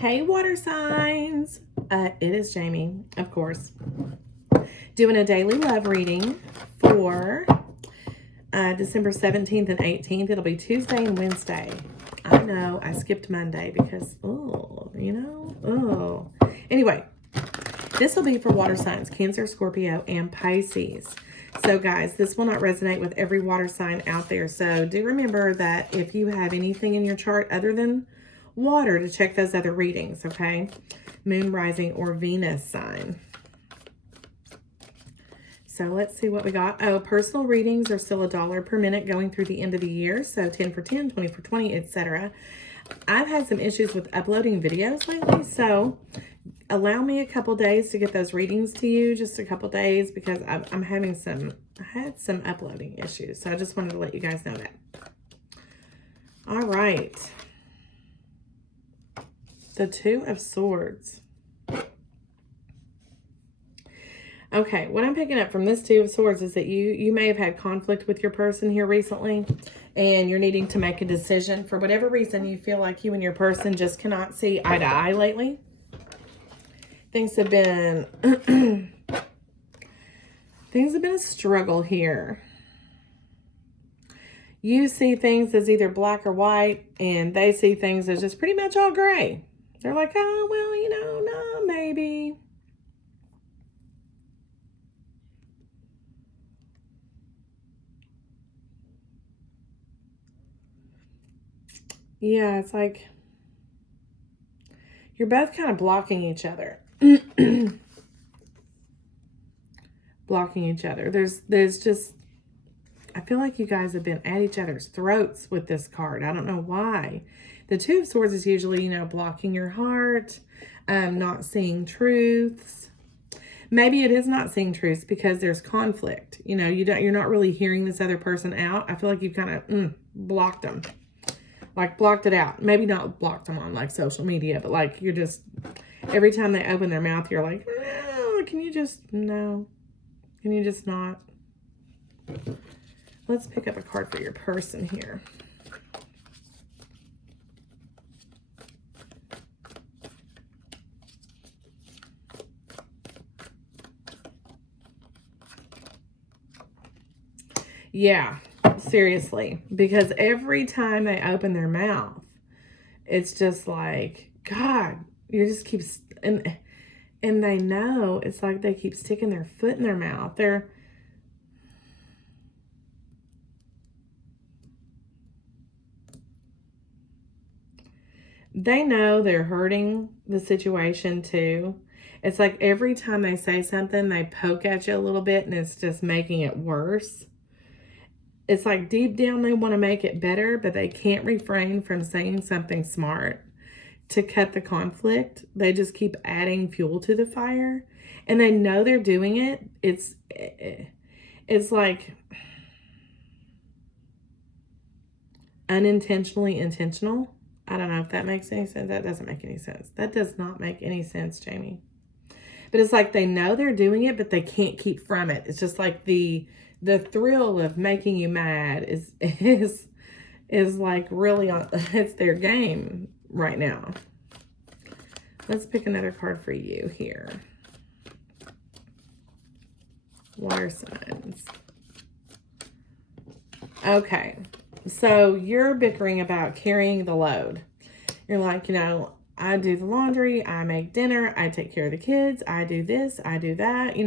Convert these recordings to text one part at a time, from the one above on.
Hey, water signs. It is Jamie, of course, doing a daily love reading for December 17th and 18th. It'll be Tuesday and Wednesday. I know I skipped Monday because, Anyway, this will be for water signs, Cancer, Scorpio, and Pisces. So, guys, this will not resonate with every water sign out there. So, do remember that if you have anything in your chart other than water, to check those other readings, okay? Moon, rising, or Venus sign. So let's see what we got. Oh, personal readings are still $1 per minute going through the end of the year. So 10 for 10, 20 for 20, etc. I've had some issues with uploading videos lately, so allow me a couple days to get those readings to you. Just a couple days, because I had some uploading issues. So I just wanted to let you guys know that. All right. The Two of Swords. Okay, what I'm picking up from this Two of Swords is that you may have had conflict with your person here recently, and you're needing to make a decision. For whatever reason, you feel like you and your person just cannot see eye to eye lately. Things have been a struggle here. You see things as either black or white, and they see things as just pretty much all gray. They're like, oh, well, no, maybe. Yeah, it's like you're both kind of blocking each other. Blocking each other. There's just, I feel like you guys have been at each other's throats with this card. I don't know why. The Two of Swords is usually, blocking your heart, not seeing truths. Maybe it is not seeing truths because there's conflict. You're not really hearing this other person out. I feel like you've kind of blocked them. Like blocked it out. Maybe not blocked them on like social media, but like you're just, every time they open their mouth, you're like, no, can you just not? Let's pick up a card for your person here. Yeah, seriously, because every time they open their mouth, it's just like, God, you just keep, and they know, it's like they keep sticking their foot in their mouth. They know they're hurting the situation too. It's like every time they say something, they poke at you a little bit, and it's just making it worse. It's like deep down they want to make it better, but they can't refrain from saying something smart to cut the conflict. They just keep adding fuel to the fire, and they know they're doing it. It's like unintentionally intentional. I don't know if that makes any sense. That doesn't make any sense. That does not make any sense, Jamie. But it's like they know they're doing it, but they can't keep from it. It's just like the thrill of making you mad is like really on, it's their game right now. Let's pick another card for you here. Water signs. Okay, so you're bickering about carrying the load. You're like, I do the laundry, I make dinner, I take care of the kids, I do this, I do that.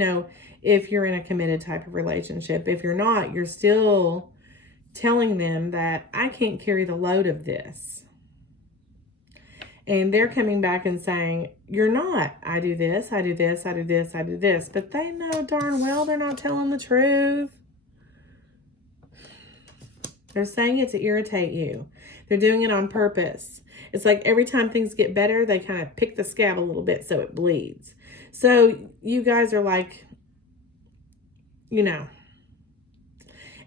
If you're in a committed type of relationship. If you're not, you're still telling them that I can't carry the load of this. And they're coming back and saying, you're not. I do this, I do this, I do this, I do this. But they know darn well they're not telling the truth. They're saying it to irritate you. They're doing it on purpose. It's like every time things get better, they kind of pick the scab a little bit so it bleeds. So you guys are like, and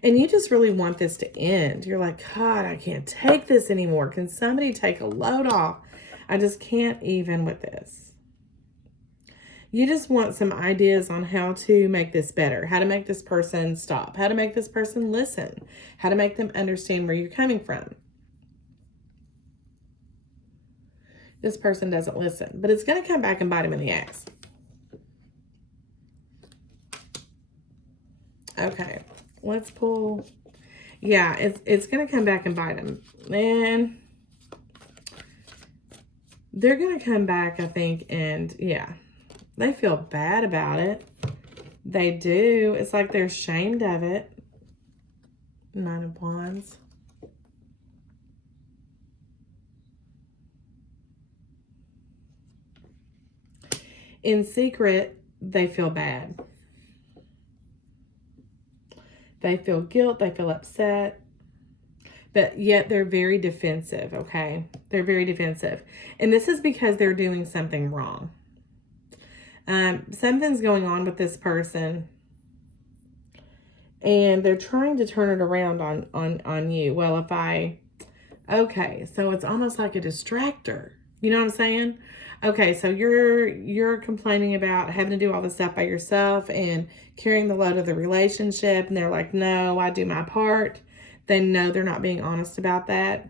you just really want this to end. You're like, God, I can't take this anymore. Can somebody take a load off? I just can't even with this. You just want some ideas on how to make this better, how to make this person stop, how to make this person listen, how to make them understand where you're coming from. This person doesn't listen, but it's going to come back and bite them in the ass. Okay, let's pull. Yeah, it's going to come back and bite them. Man, they're going to come back, I think, and yeah, they feel bad about it. They do. It's like they're ashamed of it. Nine of Wands. In secret, they feel bad. They feel guilt. They feel upset. But yet they're very defensive, okay? They're very defensive. And this is because they're doing something wrong. Something's going on with this person. And they're trying to turn it around on you. Well, okay, so it's almost like a distractor. You know what I'm saying? Okay, so you're complaining about having to do all this stuff by yourself and carrying the load of the relationship, and they're like, no, I do my part. They know they're not being honest about that.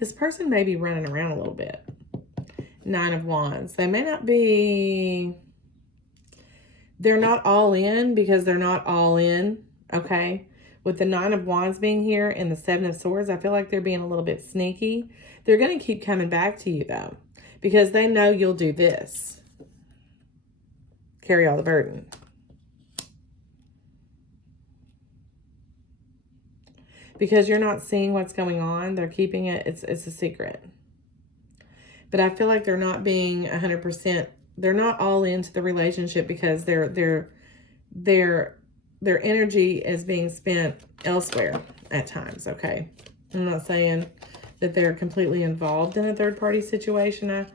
This person may be running around a little bit. Nine of Wands. They may not be, they're not all in because they're not all in, okay? With the Nine of Wands being here and the Seven of Swords, I feel like they're being a little bit sneaky. They're going to keep coming back to you, though, because they know you'll do this. Carry all the burden. Because you're not seeing what's going on, they're keeping it, it's a secret. But I feel like they're not being 100%, they're not all into the relationship because their energy is being spent elsewhere at times, okay? I'm not saying that they're completely involved in a third-party situation.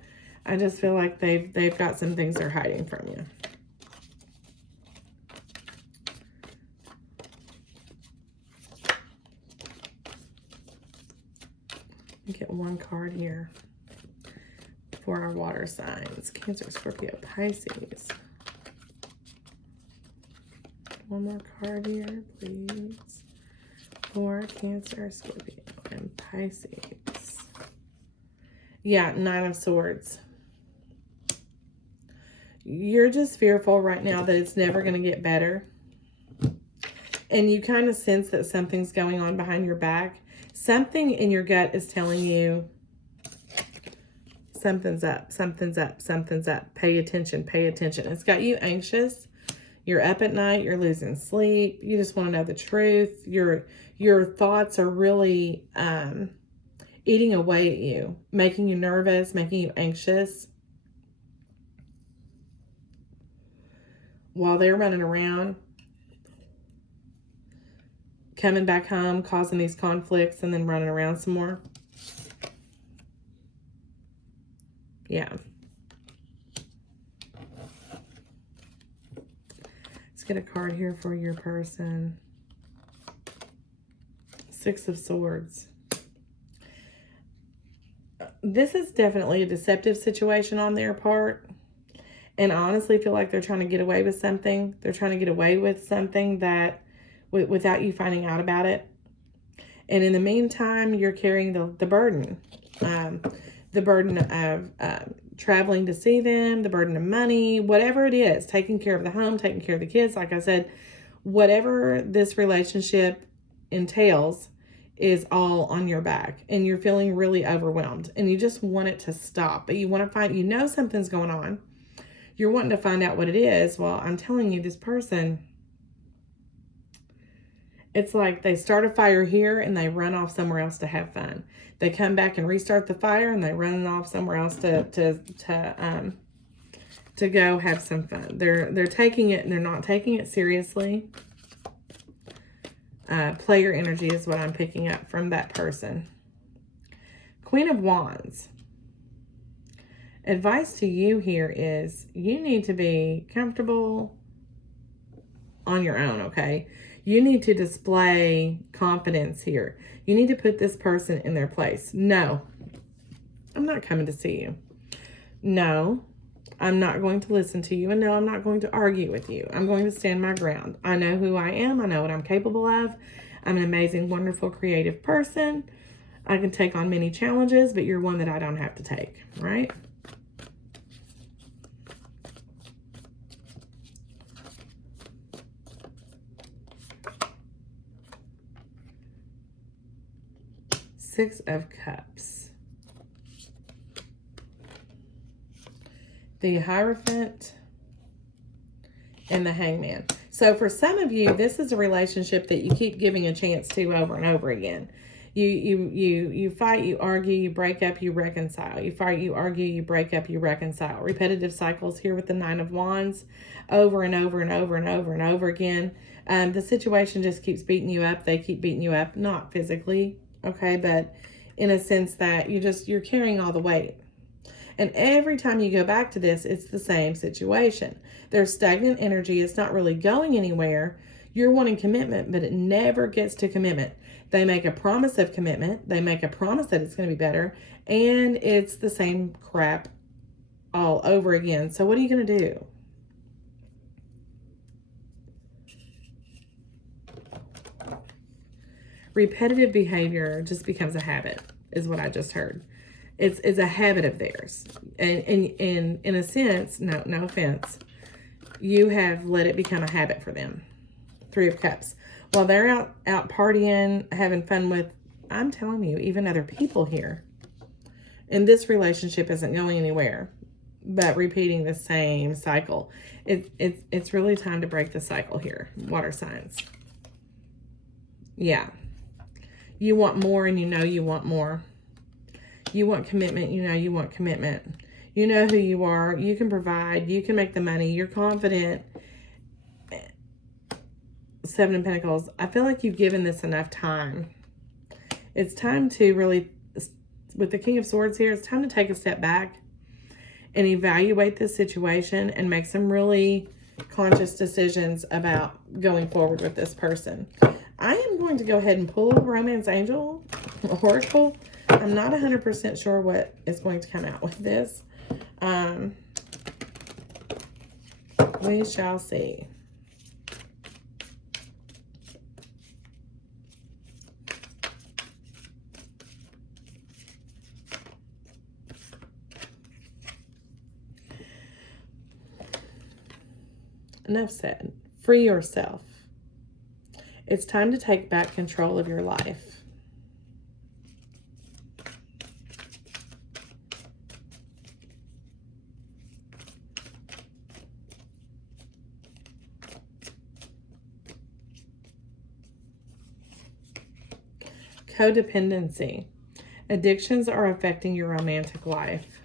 I just feel like they've got some things they're hiding from you. Get one card here for our water signs. Cancer, Scorpio, Pisces. One more card here, please. For Cancer, Scorpio, and Pisces. Yeah, Nine of Swords. You're just fearful right now that it's never going to get better. And you kind of sense that something's going on behind your back. Something in your gut is telling you something's up, something's up, something's up. Pay attention, pay attention. It's got you anxious. You're up at night. You're losing sleep. You just want to know the truth. Your thoughts are really eating away at you, making you nervous, making you anxious. While they're running around, coming back home, causing these conflicts, and then running around some more. Yeah. Let's get a card here for your person. Six of Swords. This is definitely a deceptive situation on their part. And I honestly feel like they're trying to get away with something. They're trying to get away with something that without you finding out about it. And in the meantime, you're carrying the burden. The burden of traveling to see them, the burden of money, whatever it is, taking care of the home, taking care of the kids. Like I said, whatever this relationship entails is all on your back. And you're feeling really overwhelmed. And you just want it to stop. But you want to find, you know something's going on. You're wanting to find out what it is. Well, I'm telling you, this person, it's like they start a fire here and they run off somewhere else to have fun. They come back and restart the fire and they run off somewhere else to go have some fun. They're taking it and they're not taking it seriously. Player energy is what I'm picking up from that person. Queen of Wands. Advice to you here is you need to be comfortable on your own, okay? You need to display confidence here. You need to put this person in their place. No, I'm not coming to see you. No, I'm not going to listen to you. And no, I'm not going to argue with you. I'm going to stand my ground. I know who I am. I know what I'm capable of. I'm an amazing, wonderful, creative person. I can take on many challenges, but you're one that I don't have to take, right? Six of Cups. The Hierophant and the Hangman. So for some of you, this is a relationship that you keep giving a chance to over and over again. You fight, you argue, you break up, you reconcile. You fight, you argue, you break up, you reconcile. Repetitive cycles here with the Nine of Wands, over and over and over and over and over again. The situation just keeps beating you up. They keep beating you up, not physically, okay, but in a sense that you're carrying all the weight. And every time you go back to this, it's the same situation. There's stagnant energy. It's not really going anywhere. You're wanting commitment, but it never gets to commitment. They make a promise of commitment. They make a promise that it's going to be better. And it's the same crap all over again. So what are you going to do? Repetitive behavior just becomes a habit, is what I just heard. It's a habit of theirs. And in a sense, no offense, you have let it become a habit for them. Three of Cups. While they're out partying, having fun with, I'm telling you, even other people here. And this relationship isn't going anywhere, but repeating the same cycle. It's really time to break the cycle here, water signs. Yeah. You want more, and you know you want more. You want commitment, you know you want commitment. You know who you are. You can provide. You can make the money. You're confident. Seven of Pentacles. I feel like you've given this enough time. It's time to really, with the King of Swords here, it's time to take a step back and evaluate this situation and make some really conscious decisions about going forward with this person. I am going to go ahead and pull Romance Angel, Oracle. I'm not 100% sure what is going to come out with this. We shall see. Enough said. Free yourself. It's time to take back control of your life. Codependency. Addictions are affecting your romantic life.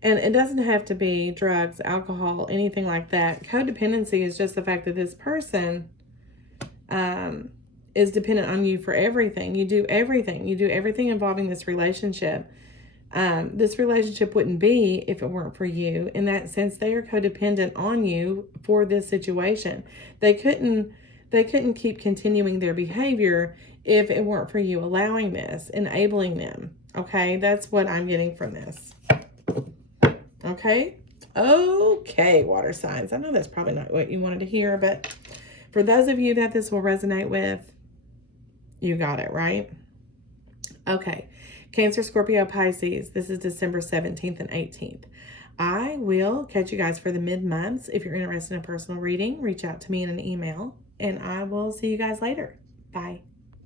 And it doesn't have to be drugs, alcohol, anything like that. Codependency is just the fact that this person is dependent on you for everything. You do everything. You do everything involving this relationship. This relationship wouldn't be if it weren't for you. In that sense, they are codependent on you for this situation. They couldn't keep continuing their behavior if it weren't for you allowing this, enabling them. Okay, that's what I'm getting from this. Okay, water signs. I know that's probably not what you wanted to hear, but for those of you that this will resonate with, you got it, right? Okay, Cancer, Scorpio, Pisces. This is December 17th and 18th. I will catch you guys for the mid-months. If you're interested in a personal reading, reach out to me in an email, and I will see you guys later. Bye.